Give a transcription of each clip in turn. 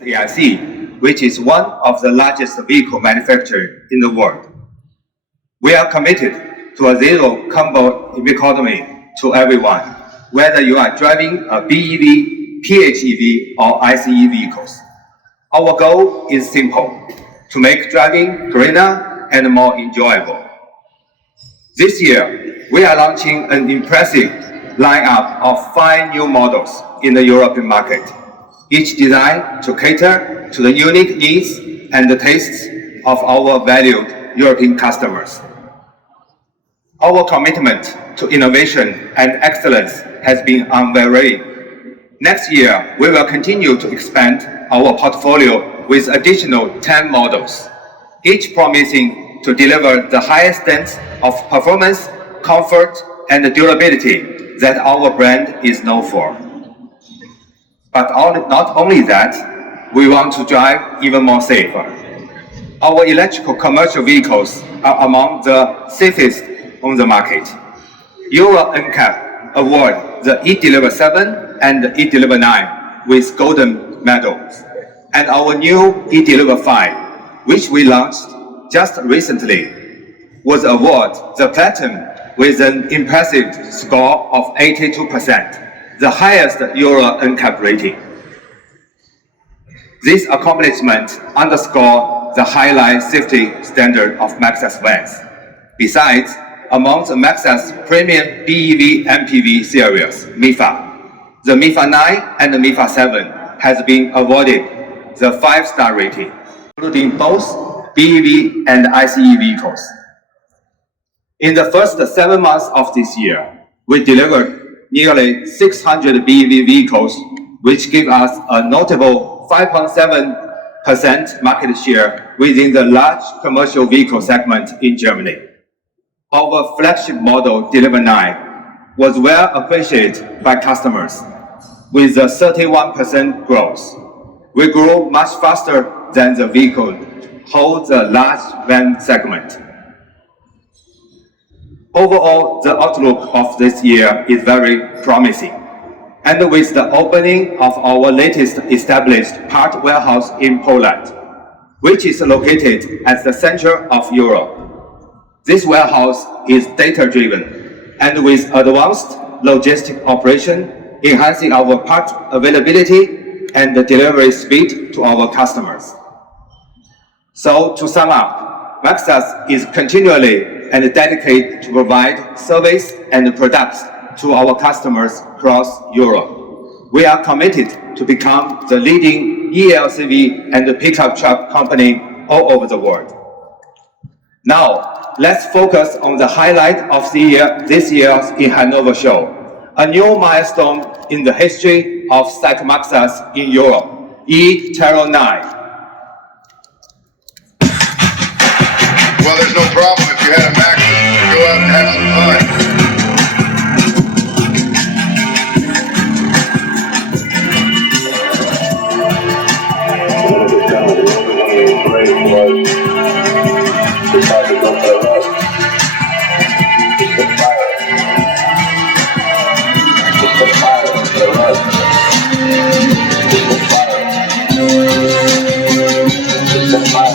SAIC, which is one of the largest vehicle manufacturers in the world. We are committed to a zero carbon economy to everyone, whether you are driving a BEV, PHEV, or ICE vehicles. Our goal is simple: to make driving greener and more enjoyable. This year, we are launching an impressive lineup of 5 new models in the European market, each designed to cater to the unique needs and the tastes of our valued European customers. Our commitment to innovation and excellence has been unwavering. Next year, we will continue to expand our portfolio with additional 10 models, each promising to deliver the highest standards of performance, comfort, and durability that our brand is known for. But not only that, we want to drive even more safer. Our electrical commercial vehicles are among the safest on the market. Euro NCAP award the E-Deliver 7 and the E-Deliver 9 with golden medals, and our new E-Deliver 5, which we launched just recently, was awarded the platinum with an impressive score of 82%, the highest Euro NCAP rating. This accomplishment underscores the highline safety standard of MAXUS vans. Besides, among the MAXUS premium BEV MPV series, MIFA, the MIFA 9 and the MIFA 7 has been awarded the 5-star rating, including both BEV and ICE vehicles. In the first 7 months of this year, we delivered nearly 600 BEV vehicles, which give us a notable 5.7% market share within the large commercial vehicle segment in Germany. Our flagship model, Deliver 9, was well appreciated by customers, with a 31% growth. We grew much faster than the vehicle holds the large van segment. Overall, the outlook of this year is very promising. And with the opening of our latest established part warehouse in Poland, which is located at the center of Europe. This warehouse is data-driven and with advanced logistic operation, enhancing our part availability and delivery speed to our customers. So to sum up, MAXUS is continually and dedicated to provide service and products to our customers across Europe. We are committed to become the leading ELCV and pickup truck company all over the world. Now, let's focus on the highlight of this year's in Hanover show, a new milestone in the history of SAIC MAXUS in Europe, E-Terra 9. Well, there's no problem if you had a MAXUS. Go out and have some fun.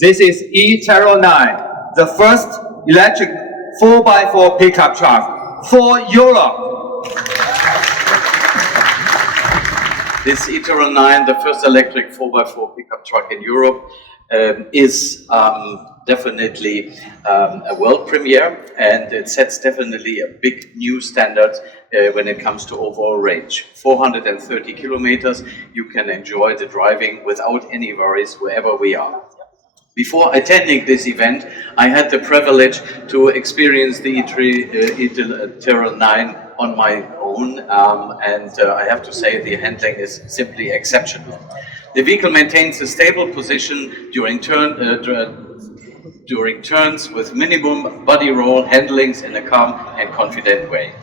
This is E-Terra 9, the first electric 4x4 pickup truck for Europe. This E-Terra 9, the first electric 4x4 pickup truck in Europe, is definitely a world premiere, and it sets definitely a big new standard when it comes to overall range. 430 kilometers, you can enjoy the driving without any worries wherever we are. Before attending this event, I had the privilege to experience the E-Terra 9 on my own, and I have to say the handling is simply exceptional. The vehicle maintains a stable position during during turns with minimum body roll handlings in a calm and confident way.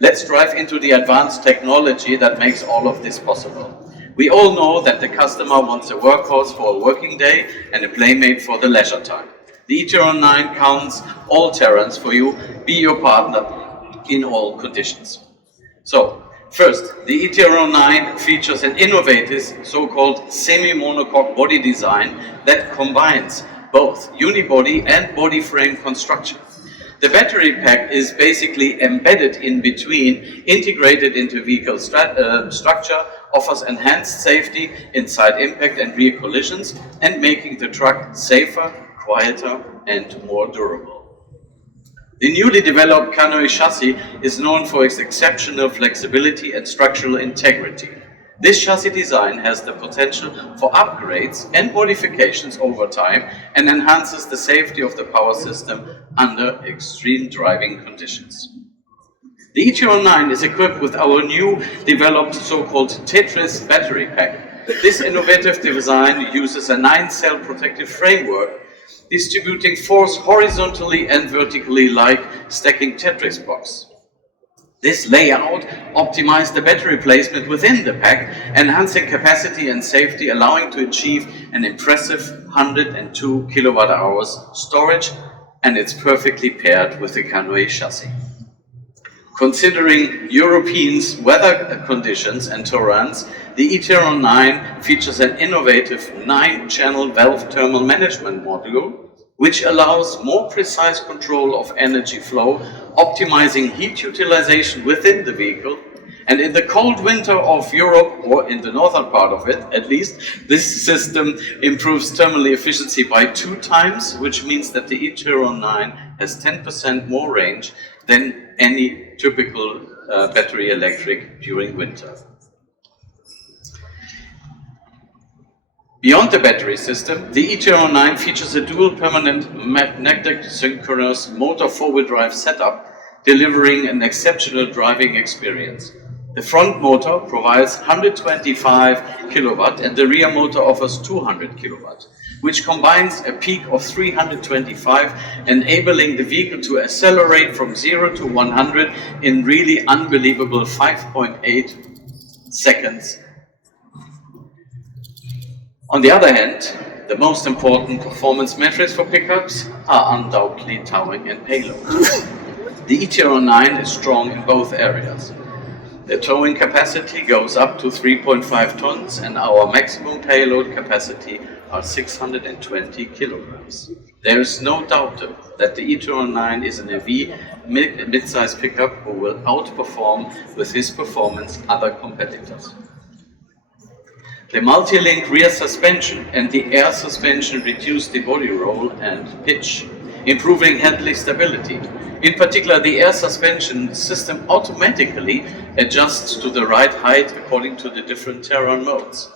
Let's dive into the advanced technology that makes all of this possible. We all know that the customer wants a workhorse for a working day and a playmate for the leisure time. The E-Terra 9 counts all terrains for you, be your partner in all conditions. So, first, the E-Terra 9 features an innovative so-called semi-monocoque body design that combines both unibody and body frame construction. The battery pack is basically embedded in between, integrated into vehicle structure, offers enhanced safety inside impact and rear collisions, and making the truck safer, quieter, and more durable. The newly developed canoe chassis is known for its exceptional flexibility and structural integrity. This chassis design has the potential for upgrades and modifications over time and enhances the safety of the power system under extreme driving conditions. The E-Terra 9 is equipped with our new developed so-called Tetris battery pack. This innovative design uses a 9-cell protective framework distributing force horizontally and vertically like stacking Tetris blocks. This layout optimized the battery placement within the pack, enhancing capacity and safety, allowing to achieve an impressive 102 kilowatt-hours storage, and it's perfectly paired with the canoe chassis. Considering Europeans' weather conditions and terrains, the E-Terra 9 features an innovative 9-channel valve thermal management module, which allows more precise control of energy flow, optimizing heat utilization within the vehicle. And in the cold winter of Europe, or in the northern part of it at least, this system improves thermal efficiency by 2 times, which means that the E-Terra 9 has 10% more range than any typical battery electric during winter. Beyond the battery system, the E-Terra 9 features a dual permanent magnetic synchronous motor four-wheel drive setup, delivering an exceptional driving experience. The front motor provides 125 kilowatt and the rear motor offers 200 kilowatt, which combines a peak of 325, enabling the vehicle to accelerate from 0 to 100 in really unbelievable 5.8 seconds. On the other hand, the most important performance metrics for pickups are undoubtedly towing and payload. The E-Terra 9 is strong in both areas. The towing capacity goes up to 3.5 tons and our maximum payload capacity are 620 kilograms. There is no doubt that the E-Terra 9 is an EV mid-size pickup who will outperform with his performance other competitors. The multi-link rear suspension and the air suspension reduce the body roll and pitch, improving handling stability. In particular, the air suspension system automatically adjusts to the right height according to the different terrain modes.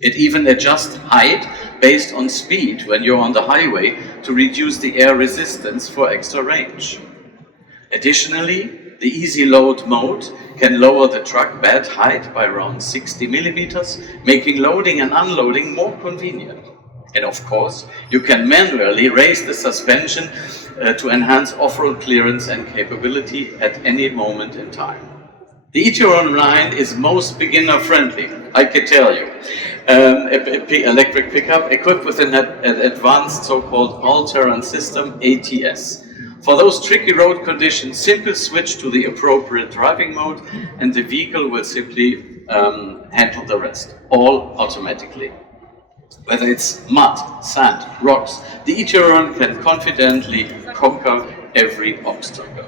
It even adjusts height based on speed when you're on the highway to reduce the air resistance for extra range. Additionally, the easy load mode can lower the truck bed height by around 60 millimeters, making loading and unloading more convenient. And of course, you can manually raise the suspension to enhance off-road clearance and capability at any moment in time. The E-Terra 9 is most beginner-friendly, I can tell you. Electric pickup equipped with an advanced so-called all-terrain system, ATS. For those tricky road conditions, simply switch to the appropriate driving mode and the vehicle will simply handle the rest, all automatically. Whether it's mud, sand, rocks, the E-Terra can confidently conquer every obstacle.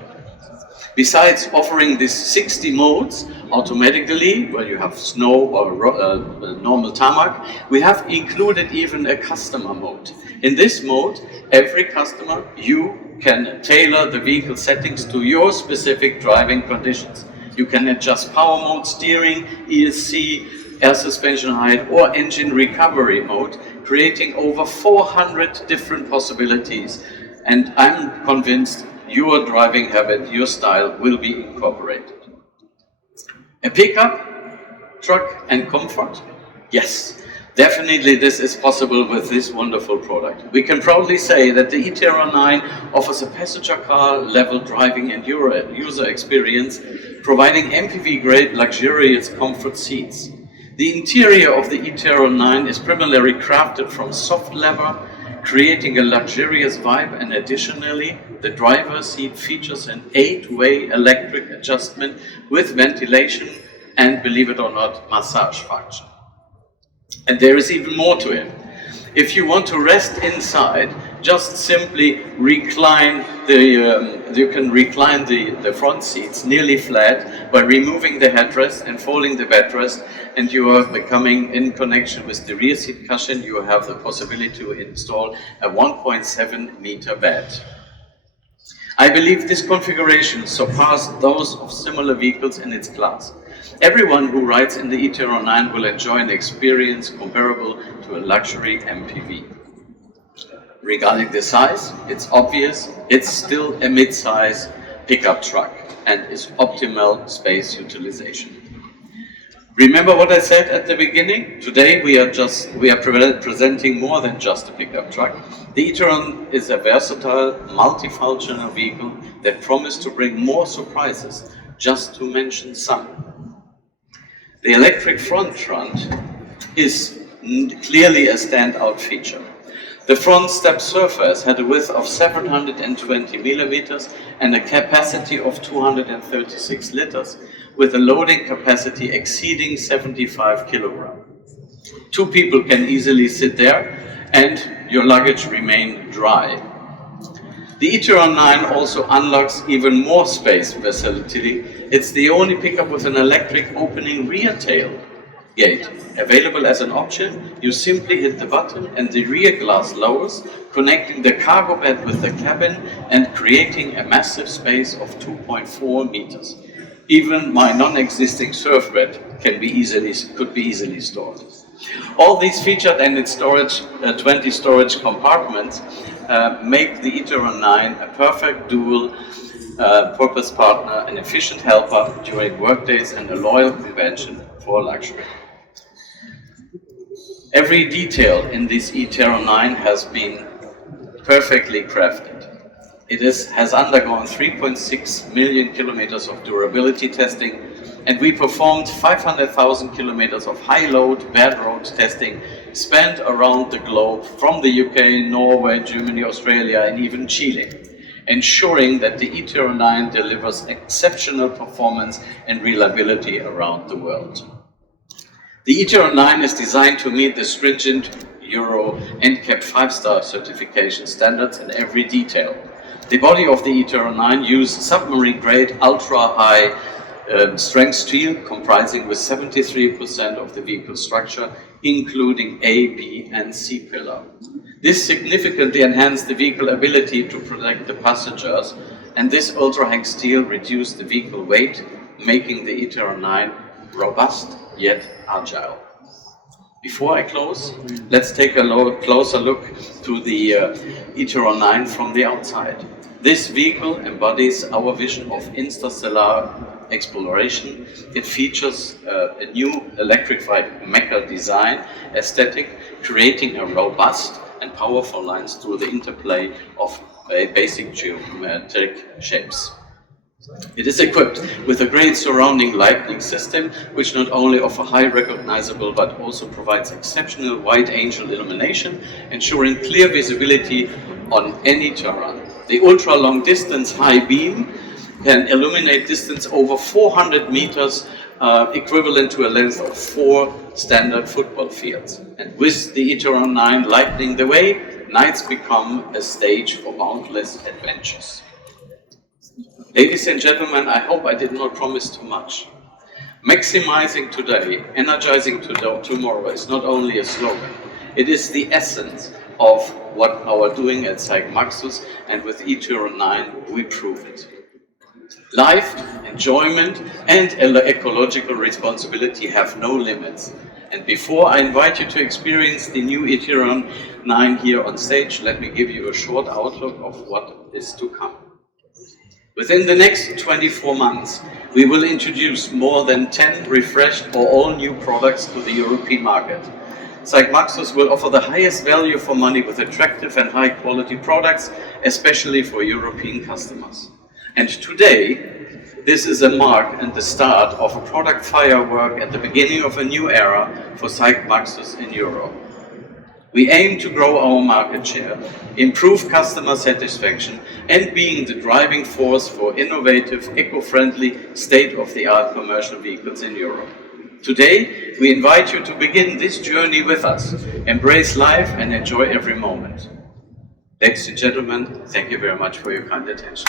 Besides offering these 60 modes automatically, when you have snow or normal tarmac, we have included even a customer mode. In this mode, every customer, you can tailor the vehicle settings to your specific driving conditions. You can adjust power mode, steering, ESC, air suspension height, or engine recovery mode, creating over 400 different possibilities. And I'm convinced your driving habit, your style will be incorporated. A pickup, truck, and comfort? Yes. Definitely this is possible with this wonderful product. We can proudly say that the E-Terra 9 offers a passenger car level driving and user experience, providing MPV grade luxurious comfort seats. The interior of the E-Terra 9 is primarily crafted from soft leather, creating a luxurious vibe, and additionally, the driver's seat features an 8-way electric adjustment with ventilation and, believe it or not, massage function. And there is even more to it. If you want to rest inside, just simply recline you can recline the front seats nearly flat by removing the headrest and folding the backrest, and you are becoming, in connection with the rear seat cushion, you have the possibility to install a 1.7 meter bed. I believe this configuration surpassed those of similar vehicles in its class. Everyone who rides in the E-Terra 9 will enjoy an experience comparable to a luxury MPV. Regarding the size, it's obvious, it's still a mid-size pickup truck and is optimal space utilization. Remember what I said at the beginning? Today we are presenting more than just a pickup truck. The E-Terra is a versatile, multifunctional vehicle that promises to bring more surprises, just to mention some. The electric front trunk is clearly a standout feature. The front step surface had a width of 720 millimeters and a capacity of 236 liters, with a loading capacity exceeding 75 kilograms. 2 people can easily sit there and your luggage remain dry. The E-Terra 9 also unlocks even more space versatility. It's the only pickup with an electric opening rear tail gate. Available as an option, you simply hit the button and the rear glass lowers, connecting the cargo bed with the cabin and creating a massive space of 2.4 meters. Even my non-existing surfbed could be easily stored. All these featured and its 20 storage compartments make the E-Terra 9 a perfect dual purpose partner, an efficient helper during workdays, and a loyal companion for luxury. Every detail in this E-Terra 9 has been perfectly crafted. It has undergone 3.6 million kilometers of durability testing, and we performed 500,000 kilometers of high-load, bad road testing spanned around the globe, from the UK, Norway, Germany, Australia, and even Chile, ensuring that the E-Terra 9 delivers exceptional performance and reliability around the world. The E-Terra 9 is designed to meet the stringent Euro NCAP 5-star certification standards in every detail. The body of the E-Terra 9 uses submarine-grade, ultra-high strength steel, comprising with 73% of the vehicle structure, including A, B, and C pillar. This significantly enhanced the vehicle ability to protect the passengers, and this ultra-high steel reduced the vehicle weight, making the E-Terra 9 robust yet agile. Before I close, let's take a closer look to the E-Terra 9 from the outside. This vehicle embodies our vision of interstellar exploration. It features a new electrified mecha design aesthetic, creating a robust and powerful lines through the interplay of basic geometric shapes. It is equipped with a great surrounding lighting system, which not only offers high recognizable but also provides exceptional wide angle illumination, ensuring clear visibility on any terrain. The ultra-long distance high beam can illuminate distance over 400 meters, equivalent to a length of 4 standard football fields. And with the E-Terra 9 lighting the way, nights become a stage for boundless adventures. Ladies and gentlemen, I hope I did not promise too much. Maximizing today, energizing tomorrow is not only a slogan, it is the essence of what our doing at SAIC MAXUS, and with E-Terra 9 we prove it. Life, enjoyment, and ecological responsibility have no limits. And before I invite you to experience the new E-Terra 9 here on stage, let me give you a short outlook of what is to come. Within the next 24 months, we will introduce more than 10 refreshed or all new products to the European market. SAIC MAXUS will offer the highest value for money with attractive and high quality products, especially for European customers. And today, this is a mark and the start of a product firework at the beginning of a new era for SAIC MAXUS in Europe. We aim to grow our market share, improve customer satisfaction, and being the driving force for innovative, eco-friendly, state-of-the-art commercial vehicles in Europe. Today, we invite you to begin this journey with us, embrace life and enjoy every moment. Ladies and gentlemen, thank you very much for your kind attention.